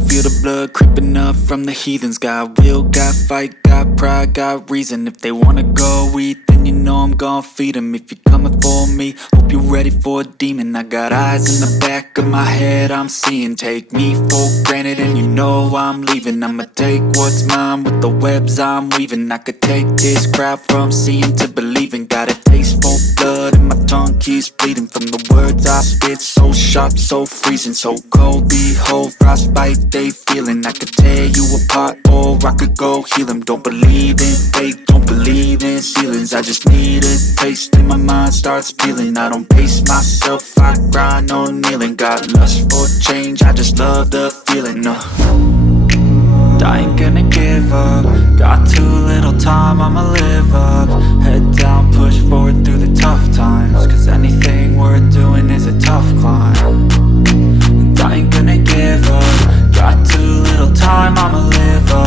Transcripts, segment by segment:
can feel the blood creeping up from the heathens. Got will, got fight, got pride, got reason. If they wanna go eat, then you know I'm gon' feed them. If you're coming for me, hope you're ready for a demon. I got eyes in the back of my head, I'm seeing. Take me for granted and you know I'm leaving. I'ma take what's mine with the webs I'm weaving. I could take this crowd from seeing to believing. Got a taste for blood and my tongue keeps bleeding from the words I spit. So sharp, so freezing, so cold. Behold, frostbite they feeling. I could tear you apart or I could go heal them. Don't believe in fate, don't believe in ceilings. I just need a taste and my mind starts peeling. I don't pace myself, I grind on kneeling. Got lust for change, I just love the feeling. I ain't gonna give up. Got too little time, I'ma live up. Head down, push forward through the tough times. Cause anything worth doing is a tough climb. And I ain't gonna give up. Got too little time, I'ma live up.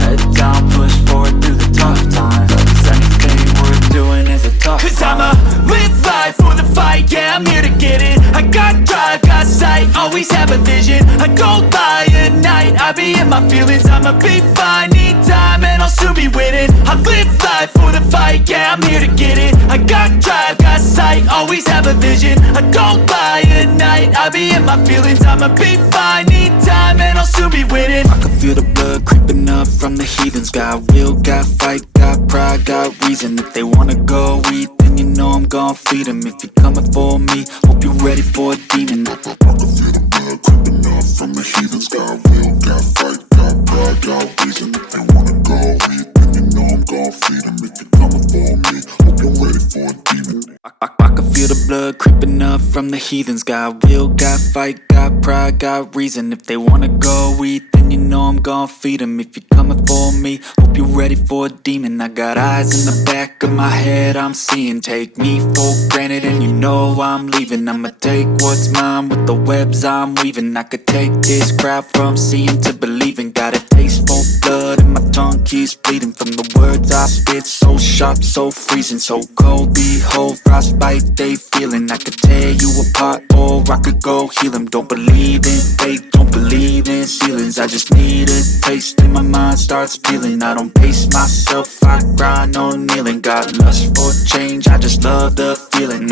Head down, push forward through the tough times. Cause anything worth doing is a tough climb. Cause I'ma live life for the fight, yeah, I'm here to get it. I got drive, got sight, always have a vision. I don't lie at night, I be in my feelings. I'ma be fine, need time and I'll soon be winning. I live life for the fight, yeah, I'm here to get it. I got drive, got sight, always have a vision. I don't lie at night, I be in my feelings. I'ma be fine, need time and I'll soon be winning. I can feel the blood creeping up from the heathens. Got will, got fight, got pride, got reason. If they wanna go eat, then you know I'm gon' feed them. If you're coming for me, hope you're ready for a demon. I can feel the blood creeping up from the heathens. Got will, got fight, got pride, got reason. If they wanna go eat, then you know I'm gon' feed them. If you're coming for me, hope you're ready for a demon. I can feel the blood creeping up from the heathens. Got will, got fight, got pride, got reason. If they wanna go eat, then you know I'm gon' feed them. If you're coming for me, hope you're ready for a demon. I got eyes in the back of my head, I'm seeing. Take me for granted and you know I'm leaving. I'ma take what's mine with the webs I'm weaving. I could take this crowd from seeing to believing. Got a taste for blood and my tongue keeps bleeding from the words I spit. So sharp, so freezing, so cold. Behold, frostbite they feeling. I could tear you apart or I could go heal them. Don't believe in fate, don't believe in ceilings. I just need a taste and my mind starts peeling. I don't pace myself, I grind on kneeling. Got lust for change, I just love the feeling.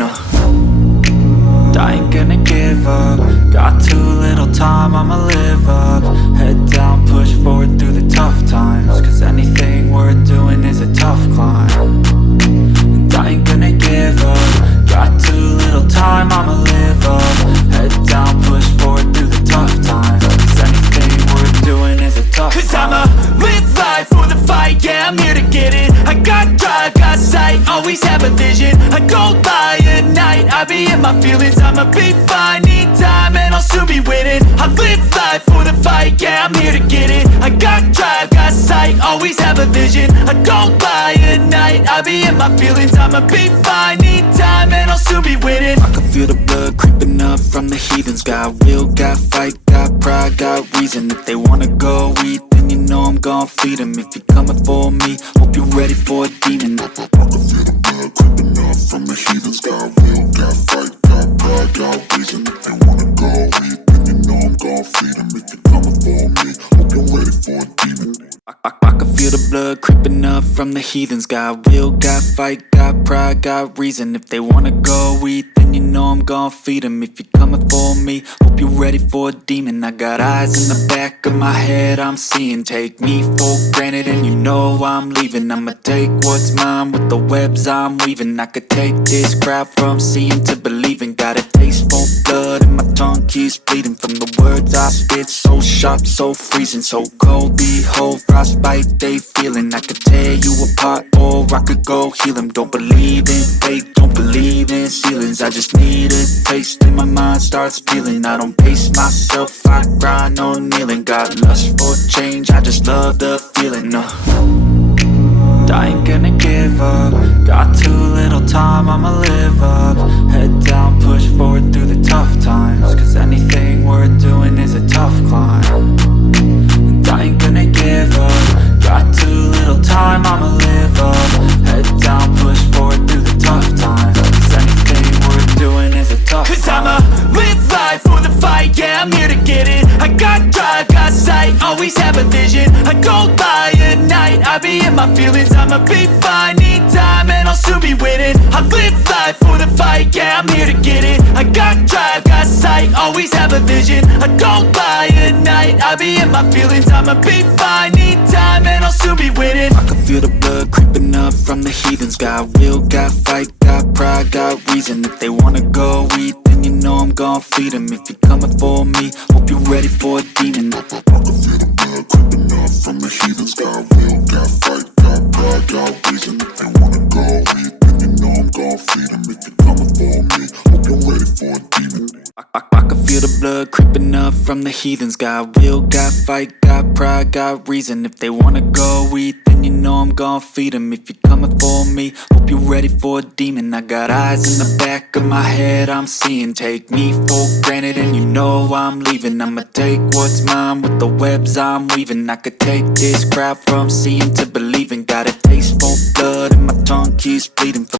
I ain't gonna give up. Got too little time, I'ma live up. Head down, push forward through the tough times. Cause anything worth doing is a tough climb. And I ain't gonna give up. Got too little time, I'ma live up. Head down, push forward through the tough times. Cause anything worth doing is a tough climb. Cause I'ma live life for the fight, yeah, I'm here to get it. I got drive, got sight, always have a vision. I don't lie at night, I be in my feelings. I'ma be fine, need time and I'll soon be winning. I live life for the fight, yeah, I'm here to get it. I got drive, got sight, always have a vision. I don't lie at night, I be in my feelings. I'ma be fine, need time and I'll soon be winning. I can feel the blood creeping up from the heathens. Got will, got fight, got pride, got reason. If they wanna go eat, then you know I'm gon' feed them. If you're coming for me, hope you're ready for a demon. I can feel the blood creeping up from the heathens. Got will, got fight, got pride, got reason. If they wanna go eat, then you know I'm gon' feed them. If you're coming for me, hope you're ready for a demon. I can feel the blood creeping up from the heathens. Got will, got fight, got pride, got reason. If they wanna go eat, then you know I'm gon' feed them. If you're coming for me, hope you're ready for a demon. I got eyes in the back of my head, I'm seeing. Take me for granted and you know I'm leaving. I'ma take what's mine with the webs I'm weaving. I could take this crowd from seeing to believing. Got a taste for blood and my tongue keeps bleeding from the words I spit. So sharp, so freezing, so cold. Behold, frostbite they feeling. I could tear you apart or I could go heal them. Don't believe in fate, don't believe in ceilings. I just need a taste and my mind starts peeling. I don't pace myself, I grind on kneeling. Got lust for change, I just love the feeling. I ain't gonna give up. Got too little time, I'ma live up. Head down, push forward through the tough times. Cause anything worth doing is a tough climb. And I ain't gonna give up. Got too little time, I'ma live up. Head down, push forward through the tough times. Cause anything worth doing is a tough climb. Cause I'ma live life for the fight, yeah, I'm here to get it. I got drive, got sight, always have a vision. I don't lie at night, I be in my feelings. I'ma be fine, need time and I'll soon be winning. I live life for the fight, yeah, I'm here to get it. I got drive, got sight, always have a vision. I don't lie at night, I be in my feelings. I'ma be fine, need time and I'll soon be winning. I can feel the blood creeping up from the heathens. Got will, got fight, got pride, got reason. If they wanna go eat, then you know I'm gon' feed them. If you're coming for me, hope you're ready for a demon. I can feel the blood creeping up from the heathens. Got will, got fight, got pride, got reason. If they wanna go eat, then you know I'm gon' feed them. If you're coming for me, hope you're ready for a demon. I can feel the blood creeping up from the heathens. Got will, got fight, got pride, got reason. If they wanna go eat, then you know I'm gon' feed them. If you're coming for me, hope you're ready for a demon. I got eyes in the back of my head, I'm seeing. Take me for granted and you know I'm leaving. I'ma take what's mine with the webs I'm weaving. I could take this crowd from seeing to believing. Got a taste for blood and my tongue keeps bleeding.